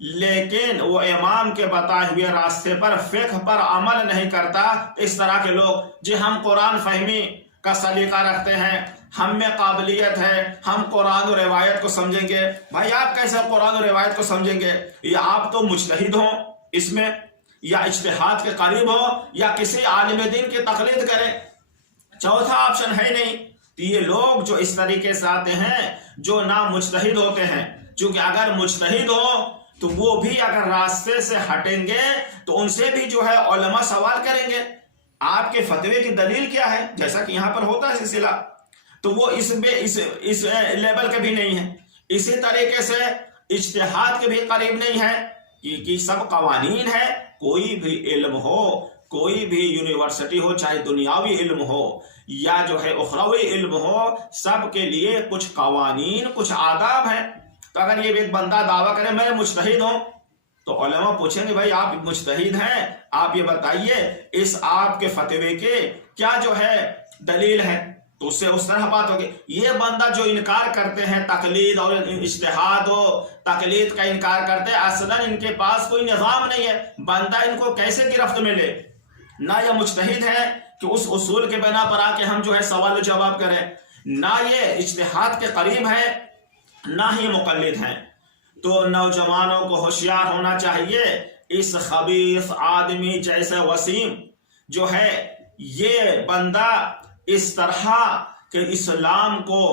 لیکن وہ امام کے بتائے ہوئے راستے پر فقہ پر عمل نہیں کرتا. اس طرح کے لوگ جی ہم قرآن فہمی کا سلیقہ رکھتے ہیں, ہم میں قابلیت ہے, ہم قرآن و روایت کو سمجھیں گے. بھائی آپ کیسے قرآن و روایت کو سمجھیں گے؟ یا آپ تو مجتہد ہوں اس میں, یا اجتہاد کے قریب ہو, یا کسی عالم دین کی تقلید کریں. چوتھا آپشن ہے نہیں. تو یہ لوگ جو اس طریقے سے آتے ہیں جو نامجتہد ہوتے ہیں, چونکہ اگر مجتہد ہو تو وہ بھی اگر راستے سے ہٹیں گے تو ان سے بھی جو ہے علماء سوال کریں گے آپ کے فتوے کی دلیل کیا ہے, جیسا کہ یہاں پر ہوتا ہے سلسلہ. تو وہ اس لیول کے بھی نہیں ہے. اسی طریقے سے اجتہاد کے بھی قریب نہیں ہے کہ سب قوانین ہے. کوئی بھی علم ہو, کوئی بھی یونیورسٹی ہو, چاہے دنیاوی علم ہو یا جو ہے اخروی علم ہو, سب کے لیے کچھ قوانین, کچھ آداب ہیں. تو اگر یہ ایک بندہ دعویٰ کرے میں مجتہد ہوں تو علماء پوچھیں گے بھائی آپ مجتہد ہیں, آپ یہ بتائیے اس آپ کے فتوے کے کیا جو ہے دلیل ہے. تو اس سے اس طرح بات ہوگی. یہ بندہ جو انکار کرتے ہیں تقلید اور اجتہاد و تقلید کا انکار کرتے ہیں, اصلاً ان کے پاس کوئی نظام نہیں ہے. بندہ ان کو کیسے گرفت میں لے؟ نہ یہ مجتہد ہے کہ اس اصول کے بنا پر آ کے ہم جو ہے سوال و جواب کریں, نہ یہ اجتہاد کے قریب ہے, نہ ہی مقلد ہیں. تو نوجوانوں کو ہوشیار ہونا چاہیے. اس خبیث آدمی جیسے وسیم جو ہے یہ بندہ اس طرح کہ اسلام کو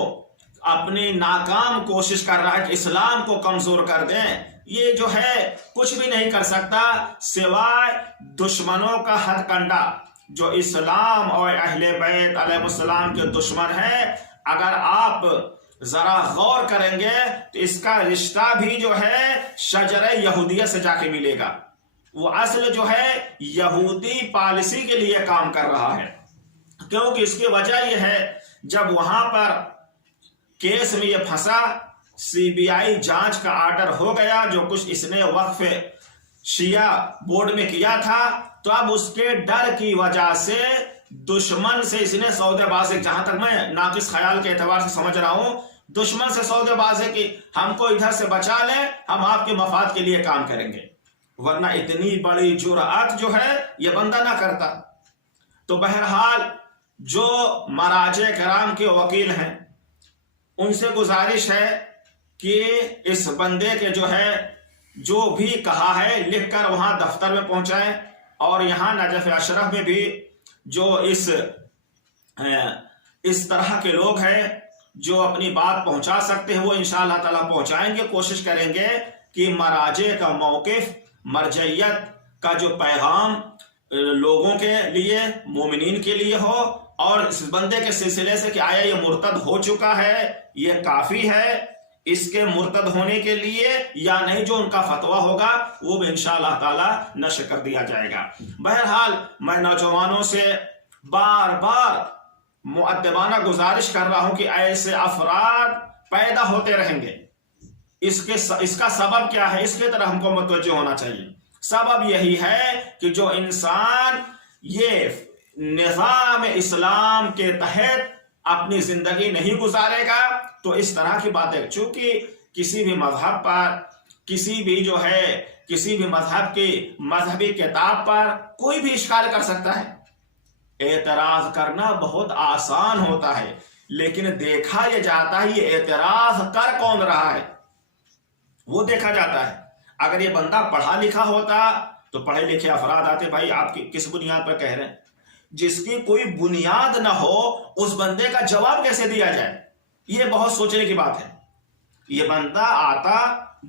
اپنی ناکام کوشش کر رہا ہے کہ اسلام کو کمزور کر دیں. یہ جو ہے کچھ بھی نہیں کر سکتا سوائے دشمنوں کا ہتھ کنڈا. جو اسلام اور اہل بیت علیہ السلام کے دشمن ہیں, اگر آپ ذرا غور کریں گے تو اس کا رشتہ بھی جو ہے شجرہ یہودیہ سے جا کے ملے گا. وہ اصل جو ہے یہودی پالیسی کے لیے کام کر رہا ہے. کیونکہ اس کی وجہ یہ ہے جب وہاں پر کیس میں یہ پھنسا, سی بی آئی جانچ کا آرڈر ہو گیا, جو کچھ اس نے وقف شیعہ بورڈ میں کیا تھا, تو اب اس کے ڈر کی وجہ سے دشمن سے اس نے سودے بازی, جہاں تک میں ناقص خیال کے اعتبار سے سمجھ رہا ہوں, دشمن سے سودے بازی کی, ہم کو ادھر سے بچا لیں, ہم آپ کے مفاد کے لیے کام کریں گے. ورنہ اتنی بڑی جرأت جو ہے یہ بندہ نہ کرتا. تو بہرحال جو مراجع کرام کے وکیل ہیں ان سے گزارش ہے کہ اس بندے کے جو ہے جو بھی کہا ہے لکھ کر وہاں دفتر میں پہنچائیں, اور یہاں نجف اشرف میں بھی جو اس طرح کے لوگ ہیں جو اپنی بات پہنچا سکتے ہیں وہ انشاءاللہ تعالیٰ پہنچائیں گے. کوشش کریں گے کہ مراجع کا موقف, مرجعیت کا جو پیغام لوگوں کے لیے, مومنین کے لیے ہو, اور اس بندے کے سلسلے سے کہ آیا یہ مرتد ہو چکا ہے, یہ کافی ہے اس کے مرتد ہونے کے لیے یا نہیں, جو ان کا فتویٰ ہوگا وہ بھی انشاءاللہ تعالی نشر کر دیا جائے گا. بہرحال میں نوجوانوں سے بار بار مؤدبانہ گزارش کر رہا ہوں کہ ایسے افراد پیدا ہوتے رہیں گے. اس کا سبب کیا ہے, اس کی طرح ہم کو متوجہ ہونا چاہیے. سبب یہی ہے کہ جو انسان یہ نظام اسلام کے تحت اپنی زندگی نہیں گزارے گا تو اس طرح کی باتیں, چونکہ کسی بھی مذہب پر, کسی بھی جو ہے کسی بھی مذہب کی مذہبی کتاب پر کوئی بھی اشکال کر سکتا ہے. اعتراض کرنا بہت آسان ہوتا ہے, لیکن دیکھا یہ جاتا ہے یہ اعتراض کر کون رہا ہے وہ دیکھا جاتا ہے. اگر یہ بندہ پڑھا لکھا ہوتا تو پڑھے لکھے افراد آتے, بھائی آپ کس بنیاد پر کہہ رہے ہیں. جس کی کوئی بنیاد نہ ہو اس بندے کا جواب کیسے دیا جائے, یہ بہت سوچنے کی بات ہے. یہ بندہ آتا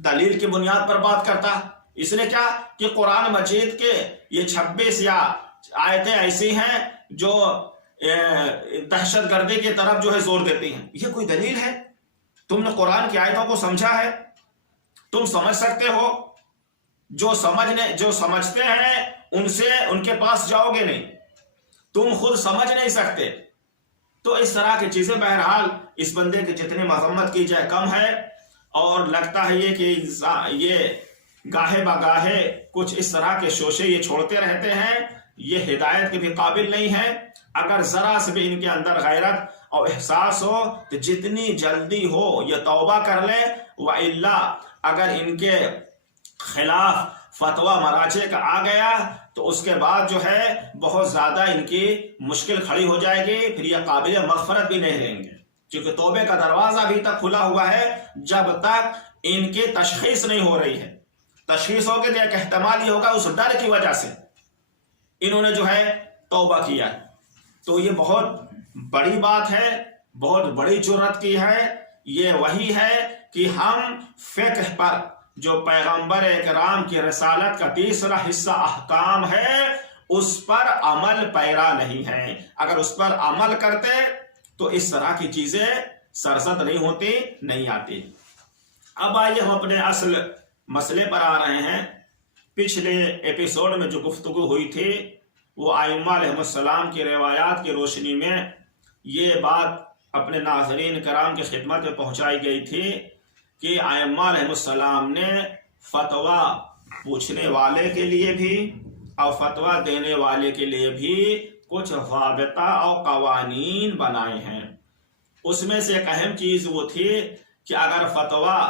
دلیل کی بنیاد پر بات کرتا. اس نے کیا کہ قرآن مجید کے یہ 26 یا آیتیں ایسی ہیں جو دہشت گردی کی طرف جو ہے زور دیتی ہیں. یہ کوئی دلیل ہے؟ تم نے قرآن کی آیتوں کو سمجھا ہے؟ تم سمجھ سکتے ہو؟ جو سمجھتے ہیں ان کے پاس جاؤ گے نہیں, تم خود سمجھ نہیں سکتے. تو اس طرح کی چیزیں بہرحال اس بندے کی جتنی مذمت کی جائے کم ہے. اور لگتا ہے یہ کہ یہ گاہے بگاہے کچھ اس طرح کے شوشے یہ چھوڑتے رہتے ہیں, یہ ہدایت کے بھی قابل نہیں ہے. اگر ذرا سے بھی ان کے اندر غیرت اور احساس ہو تو جتنی جلدی ہو یہ توبہ کر لے, وَإِلَّا اگر ان کے خلاف فتویٰ مراجع کا آ گیا تو اس کے بعد جو ہے بہت زیادہ ان کی مشکل کھڑی ہو جائے گی، پھر یہ قابل مغفرت بھی نہیں رہیں گے، کیونکہ توبے کا دروازہ ابھی تک کھلا ہوا ہے جب تک ان کی تشخیص نہیں ہو رہی ہے۔ تشخیص ہوگی تو ایک احتمال یہ ہوگا اس ڈر کی وجہ سے انہوں نے جو ہے توبہ کیا، تو یہ بہت بڑی بات ہے، بہت بڑی جرأت کی ہے۔ یہ وہی ہے کہ ہم فقہ پر جو پیغمبر اکرام کی رسالت کا تیسرا حصہ احکام ہے اس پر عمل پیرا نہیں ہے۔ اگر اس پر عمل کرتے تو اس طرح کی چیزیں سرزد نہیں ہوتی، نہیں آتی۔ اب آئیے ہم اپنے اصل مسئلے پر آ رہے ہیں۔ پچھلے ایپیسوڈ میں جو گفتگو ہوئی تھی وہ ائمہ علیہ السلام کی روایات کی روشنی میں یہ بات اپنے ناظرین کرام کی خدمت میں پہنچائی گئی تھی کہ ائمہ علیہ السلام نے فتویٰ پوچھنے والے کے لیے بھی اور فتویٰ دینے والے کے لیے بھی کچھ ضابطہ اور قوانین بنائے ہیں۔ اس میں سے ایک اہم چیز وہ تھی کہ اگر فتویٰ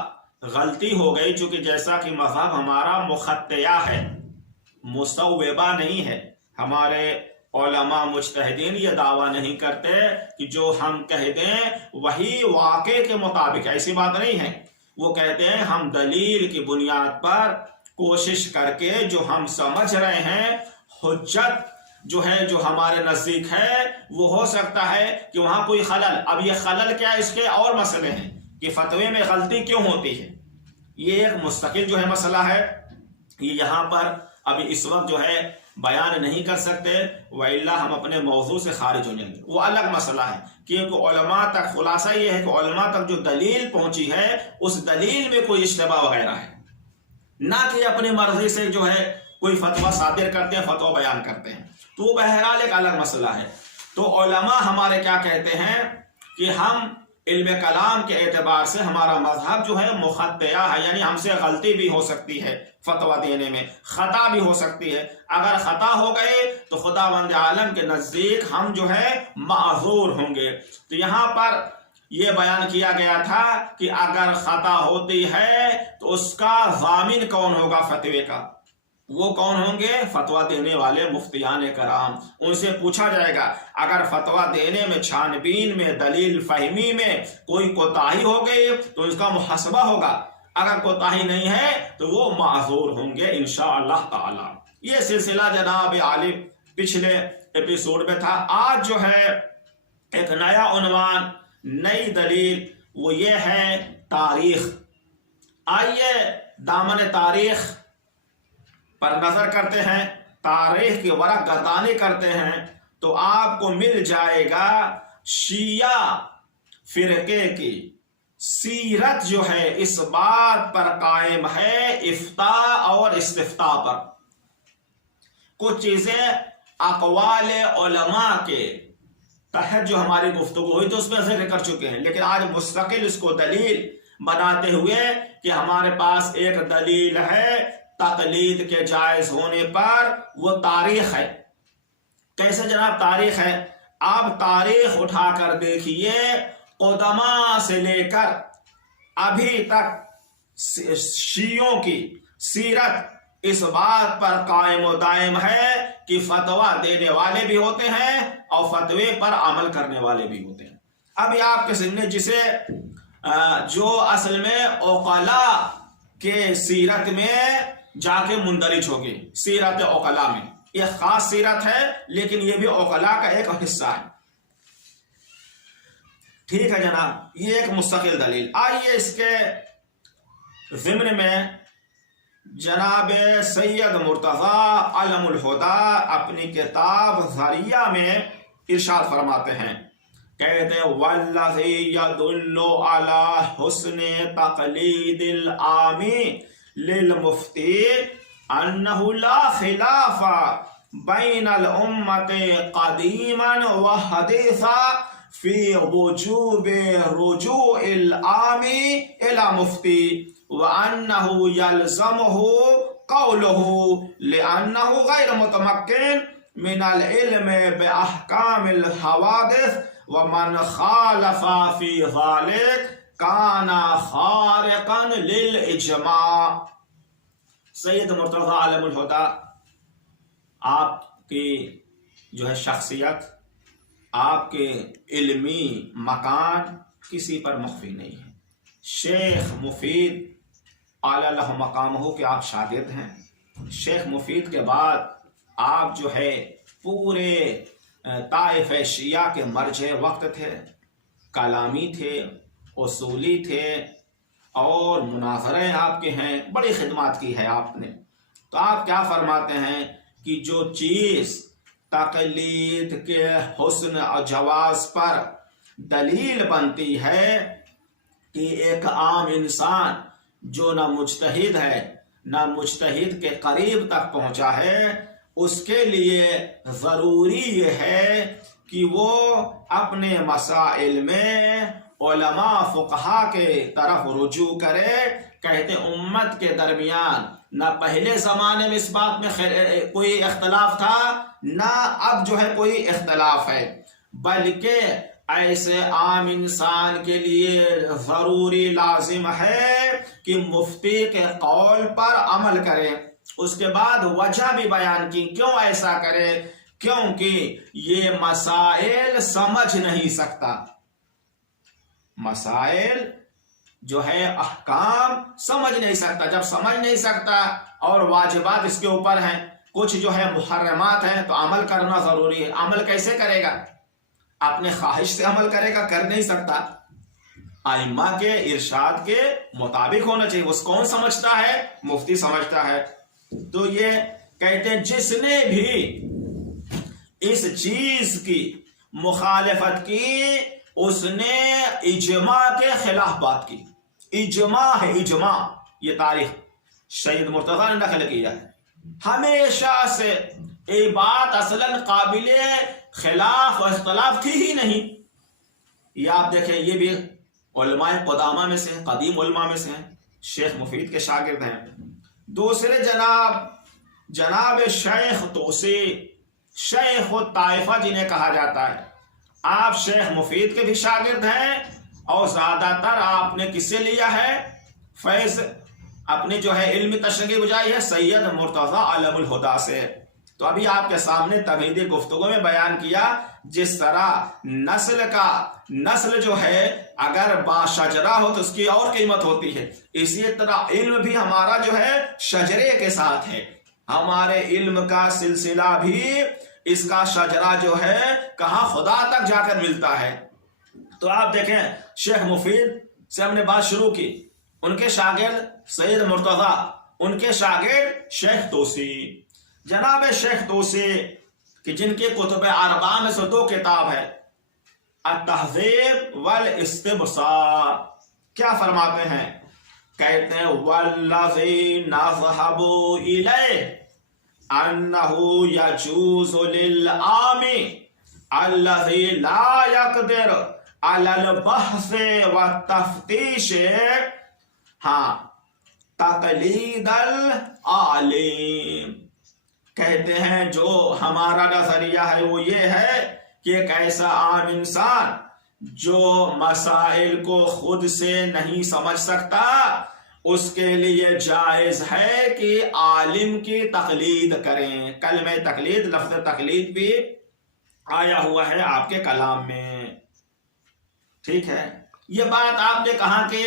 غلطی ہو گئی، چونکہ جیسا کہ مذہب ہمارا مخطیہ ہے، مصوبہ نہیں ہے، ہمارے علماء مجتہدین یہ دعویٰ نہیں کرتے کہ جو ہم کہہ دیں وہی واقع کے مطابق، ایسی بات نہیں ہے۔ وہ کہتے ہیں ہم دلیل کی بنیاد پر کوشش کر کے جو ہم سمجھ رہے ہیں حجت جو ہے جو ہمارے نزدیک ہے وہ ہو سکتا ہے کہ وہاں کوئی خلل، اب یہ خلل کیا ہے اس کے اور مسئلے ہیں کہ فتوے میں غلطی کیوں ہوتی ہے، یہ ایک مستقل جو ہے مسئلہ ہے، یہ یہاں پر ابھی اس وقت جو ہے بیان نہیں کر سکتے، وَإِلَّا ہم اپنے موضوع سے خارج ہو جائیں گے، وہ الگ مسئلہ ہے۔ کیونکہ علماء تک خلاصہ یہ ہے کہ علماء تک جو دلیل پہنچی ہے اس دلیل میں کوئی اشتباہ وغیرہ ہے، نہ کہ اپنی مرضی سے جو ہے کوئی فتویٰ صادر کرتے ہیں، فتویٰ بیان کرتے ہیں، تو وہ بہرحال ایک الگ مسئلہ ہے۔ تو علماء ہمارے کیا کہتے ہیں کہ ہم علم کلام کے اعتبار سے ہمارا مذہب جو ہے مخطیہ ہے، یعنی ہم سے غلطی بھی ہو سکتی ہے، فتویٰ دینے میں خطا بھی ہو سکتی ہے۔ اگر خطا ہو گئے تو خداوند عالم کے نزدیک ہم جو ہے معذور ہوں گے۔ تو یہاں پر یہ بیان کیا گیا تھا کہ اگر خطا ہوتی ہے تو اس کا ضامن کون ہوگا فتوے کا، وہ کون ہوں گے؟ فتویٰ دینے والے مفتیان کرام، ان سے پوچھا جائے گا اگر فتویٰ دینے میں، چھان بین میں، دلیل فہمی میں کوئی کوتاہی ہو گئی تو اس کا محاسبہ ہوگا، اگر کوتاہی نہیں ہے تو وہ معذور ہوں گے انشاءاللہ تعالی۔ یہ سلسلہ جناب عالم پچھلے ایپیسوڈ میں تھا۔ آج جو ہے ایک نیا عنوان، نئی دلیل، وہ یہ ہے تاریخ۔ آئیے دامن تاریخ پر نظر کرتے ہیں، تاریخ کی ورق گردانی کرتے ہیں تو آپ کو مل جائے گا شیعہ فرقے کی سیرت جو ہے اس بات پر قائم ہے، افتاء اور استفتاء پر۔ کچھ چیزیں اقوال علماء کے تحت جو ہماری گفتگو ہوئی تو اس میں ذکر کر چکے ہیں، لیکن آج مستقل اس کو دلیل بناتے ہوئے کہ ہمارے پاس ایک دلیل ہے تقلید کے جائز ہونے پر، وہ تاریخ ہے۔ کیسے جناب تاریخ ہے؟ آپ تاریخ اٹھا کر دیکھیے، قدماء سے لے کر ابھی تک شیعوں کی سیرت اس بات پر قائم و دائم ہے کہ فتویٰ دینے والے بھی ہوتے ہیں اور فتوے پر عمل کرنے والے بھی ہوتے ہیں۔ ابھی آپ کے سامنے جسے جو اصل میں عقلاء کے سیرت میں جا کے مندرج ہوگی، سیرت عقلاء میں، یہ خاص سیرت ہے لیکن یہ بھی عقلاء کا ایک حصہ ہے۔ ٹھیک ہے جناب، یہ ایک مستقل دلیل۔ آئیے اس کے ضمن میں جناب سید مرتضیٰ علم الہدیٰ اپنی کتاب ذریعہ میں ارشاد فرماتے ہیں، کہتے ہیں والذی یدل علی حسن تقلید العام للمفتی انہ لا خلاف بین الامت قدیما و حدیثا فی وجوب رجوع العام الى مفتی وانہ یلزمہ قولہ لانہ غیر متمکن من العلم باحکام الحوادث ومن خالف فی ذلک کان خارقا للاجماع۔ سید مرتضی عالم الہدیٰ، آپ کی جو ہے شخصیت، آپ کے علمی مکان کسی پر مخفی نہیں ہے۔ شیخ مفید اعلیٰ لہ مقامہ کے آپ شاگرد ہیں۔ شیخ مفید کے بعد آپ جو ہے پورے طائفہ شیعہ کے مرجع وقت تھے، کلامی تھے، اصولی تھے، اور مناظرے آپ کے ہیں، بڑی خدمات کی ہے آپ نے۔ تو آپ کیا فرماتے ہیں کہ جو چیز تقلید کے حسن اور جواز پر دلیل بنتی ہے کہ ایک عام انسان جو نہ مجتہد ہے نہ مجتہد کے قریب تک پہنچا ہے، اس کے لیے ضروری یہ ہے کہ وہ اپنے مسائل میں علماء فقہا کے طرف رجوع کرے۔ کہتے امت کے درمیان نہ پہلے زمانے میں اس بات میں کوئی اختلاف تھا، نہ اب جو ہے کوئی اختلاف ہے، بلکہ ایسے عام انسان کے لیے ضروری لازم ہے کہ مفتی کے قول پر عمل کرے۔ اس کے بعد وجہ بھی بیان کی کیوں ایسا کرے، کیونکہ یہ مسائل سمجھ نہیں سکتا، مسائل جو ہے احکام سمجھ نہیں سکتا۔ جب سمجھ نہیں سکتا اور واجبات اس کے اوپر ہیں، کچھ جو ہے محرمات ہیں، تو عمل کرنا ضروری ہے۔ عمل کیسے کرے گا؟ اپنے خواہش سے عمل کرے گا؟ کر نہیں سکتا۔ ائمہ کے ارشاد کے مطابق ہونا چاہیے۔ اس کون سمجھتا ہے؟ مفتی سمجھتا ہے۔ تو یہ کہتے ہیں جس نے بھی اس چیز کی مخالفت کی، اس نے اجماع کے خلاف بات کی۔ اجماع ہے، اجماع، یہ تاریخ سید مرتضیٰ نے نقل کیا ہے۔ ہمیشہ سے یہ بات اصلاً قابل خلاف و اختلاف تھی ہی نہیں۔ یہ آپ دیکھیں، یہ بھی علماء قدامہ میں سے ہیں، قدیم علماء میں سے ہیں، شیخ مفید کے شاگرد ہیں۔ دوسرے جناب شیخ توسی، شیخ الطائفہ جنہیں کہا جاتا ہے، آپ شیخ مفید کے بھی شاگرد ہیں، اور زیادہ تر آپ نے کس سے لیا ہے؟ فیض اپنی جو ہے علمی تشریح بجائی ہے سید مرتضی عالم الہدیٰ سے۔ تو ابھی آپ کے سامنے تمہیدی گفتگو میں بیان کیا، جس طرح نسل جو ہے اگر باشجرہ ہو تو اس کی اور قیمت ہوتی ہے، اسی طرح علم بھی ہمارا جو ہے شجرے کے ساتھ ہے۔ ہمارے علم کا سلسلہ بھی، اس کا شجرہ جو ہے کہاں؟ خدا تک جا کر ملتا ہے۔ تو آپ دیکھیں، شیخ مفید سے ہم نے بات شروع کی، ان کے شاگرد سید مرتضیٰ، ان کے شاگرد شیخ توسی۔ جناب شیخ توسی کہ جن کے کتب اربعہ میں سے 2 کتاب ہے، التہذیب والاستبصار، کیا فرماتے ہیں؟ کہتے ہیں والذی نذهب الیہ انہ یجوز للعام الذی لا یقدر علی البحث والتفتیش تقلید العالم۔ کہتے ہیں جو ہمارا نظریہ ہے وہ یہ ہے کہ ایک ایسا عام انسان جو مسائل کو خود سے نہیں سمجھ سکتا، اس کے لیے جائز ہے کہ عالم کی تقلید کریں۔ کلمہ تقلید، لفظ تقلید بھی آیا ہوا ہے آپ کے کلام میں، ٹھیک ہے۔ یہ بات آپ نے کہا کہ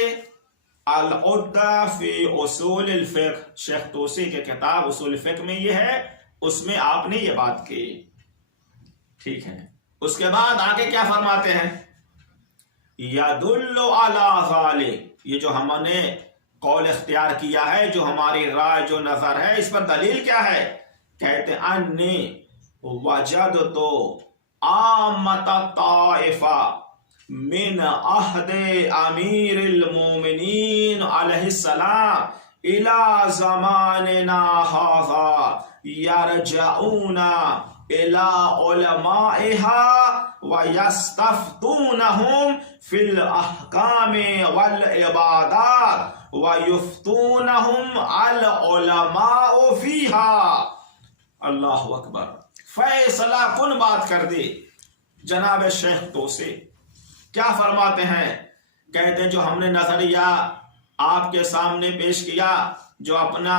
العدہ فی اصول الفقہ، شیخ توسی کے کتاب اصول الفقہ میں یہ ہے، اس میں آپ نے یہ بات کی، ٹھیک ہے۔ اس کے بعد آگے کیا فرماتے ہیں؟ یدل علی ذلک، یہ جو ہم نے قول اختیار کیا ہے، جو ہماری رائے، جو نظر ہے، اس پر دلیل کیا ہے؟ کہتے ہیں انی وجدت عامۃ الطائفہ من عہد امیر المومنین علیہ السلام الی زماننا ھذا یرجعون الی علمائها ویستفتونہم فی الاحکام والعبادات ویفتونہم العلماء فیہا۔ اللہ اکبر، فیصلہ کن بات کر دی جناب شیخ توسی۔ کیا فرماتے ہیں؟ کہتے ہیں جو ہم نے نظریہ آپ کے سامنے پیش کیا، جو اپنا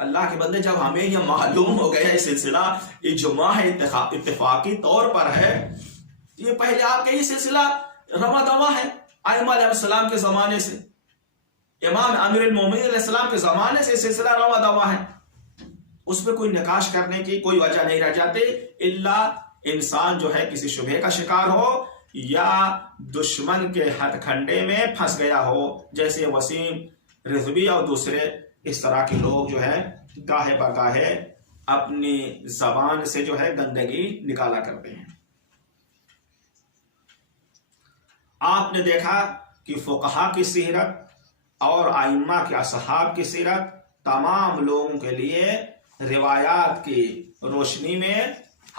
اللہ کے بندے جب ہمیں یہ معلوم ہو گیا یہ سلسلہ اجماع اتفاقی طور پر ہے، یہ پہلے آپ کا یہ سلسلہ رواں دواں ہے ائمہ علیہ السلام کے زمانے سے، امام امیر المومنین علیہ السلام کے زمانے سے سلسلہ رواں دواں ہے، اس پہ کوئی نقاش کرنے کی کوئی وجہ نہیں رہ جاتی، الا انسان جو ہے کسی شبہ کا شکار ہو یا دشمن کے ہتھ کنڈے میں پھنس گیا ہو، جیسے وسیم رضوی اور دوسرے اس طرح کے لوگ جو ہے گاہے بگاہے اپنی زبان سے جو ہے گندگی نکالا کرتے ہیں۔ آپ نے دیکھا کہ فقہا کی سیرت اور ائمہ کے اصحاب کی سیرت تمام لوگوں کے لیے روایات کی روشنی میں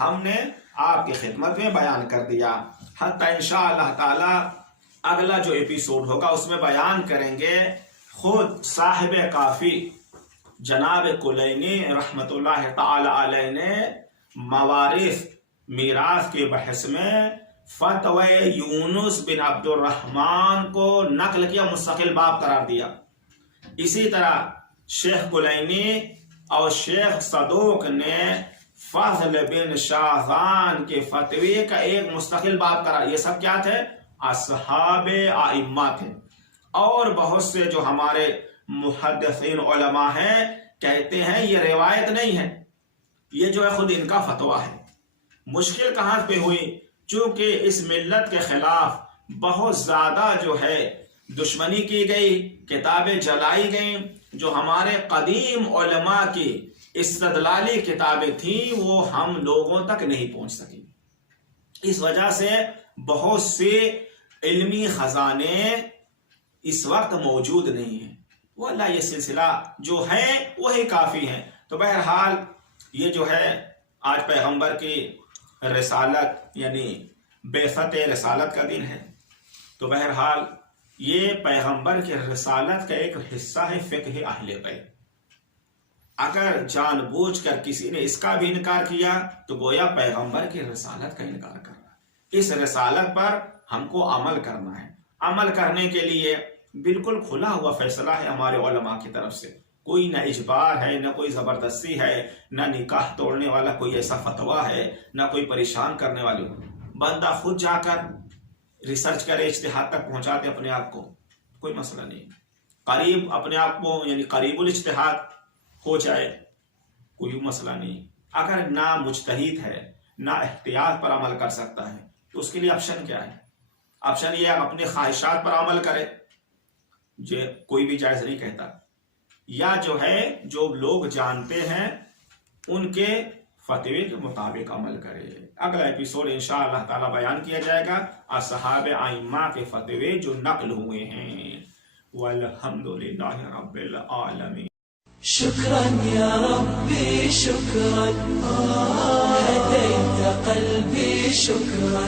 ہم نے آپ کی خدمت میں بیان کر دیا، حتیٰ انشاءاللہ تعالی اگلا جو ایپیسوڈ ہوگا اس میں بیان کریں گے خود صاحب کافی جناب کلینی رحمت اللہ تعالی علیہ نے موارث میراث کے بحث میں فتوی یونس بن عبد الرحمن کو نقل کیا، مستقل باب قرار دیا۔ اسی طرح شیخ کلینی اور شیخ صدوق نے فضل بن شاہزان کے فتوی کا ایک مستقل باب قرار، یہ سب کیا تھے؟ اصحاب ائمہ تھے۔ اور بہت سے جو ہمارے محدثین علماء ہیں کہتے ہیں یہ روایت نہیں ہے، یہ جو ہے خود ان کا فتویٰ ہے۔ مشکل کہاں پہ ہوئی؟ چونکہ اس ملت کے خلاف بہت زیادہ جو ہے دشمنی کی گئی، کتابیں جلائی گئیں، جو ہمارے قدیم علماء کی استدلالی کتابیں تھیں وہ ہم لوگوں تک نہیں پہنچ سکی۔ اس وجہ سے بہت سے علمی خزانے اس وقت موجود نہیں ہیں، وہ اللہ یہ سلسلہ جو ہے وہی کافی ہیں۔ تو بہرحال یہ جو ہے آج پیغمبر کی رسالت یعنی بعثت رسالت کا دن ہے، تو بہرحال یہ پیغمبر کی رسالت کا ایک حصہ ہے فقہ اہل بیت۔ اگر جان بوجھ کر کسی نے اس کا بھی انکار کیا تو گویا پیغمبر کی رسالت کا انکار کر رہا ہے۔ اس رسالت پر ہم کو عمل کرنا ہے، عمل کرنے کے لیے بالکل کھلا ہوا فیصلہ ہے ہمارے علماء کی طرف سے، کوئی نہ اجبار ہے، نہ کوئی زبردستی ہے، نہ نکاح توڑنے والا کوئی ایسا فتویٰ ہے، نہ کوئی پریشان کرنے والی، بندہ خود جا کر ریسرچ کرے، اجتہاد تک پہنچا دے اپنے آپ کو، کوئی مسئلہ نہیں، قریب اپنے آپ کو یعنی قریب الاجتہاد ہو جائے، کوئی مسئلہ نہیں۔ اگر نہ مجتہد ہے نہ احتیاط پر عمل کر سکتا ہے تو اس کے لیے آپشن کیا ہے؟ آپشن یہ ہے اپنے خواہشات پر عمل کرے، جو کوئی بھی جائز نہیں کہتا، یا جو ہے جو لوگ جانتے ہیں ان کے فتوی کے مطابق عمل کرے۔ اگلا ایپیسوڈ انشاءاللہ تعالی بیان کیا جائے گا اصحاب ائمہ کے فتوی جو نقل ہوئے ہیں۔ والحمدللہ رب العالمین۔ شكرا يا ربي شكرا، هديت قلبي شكرا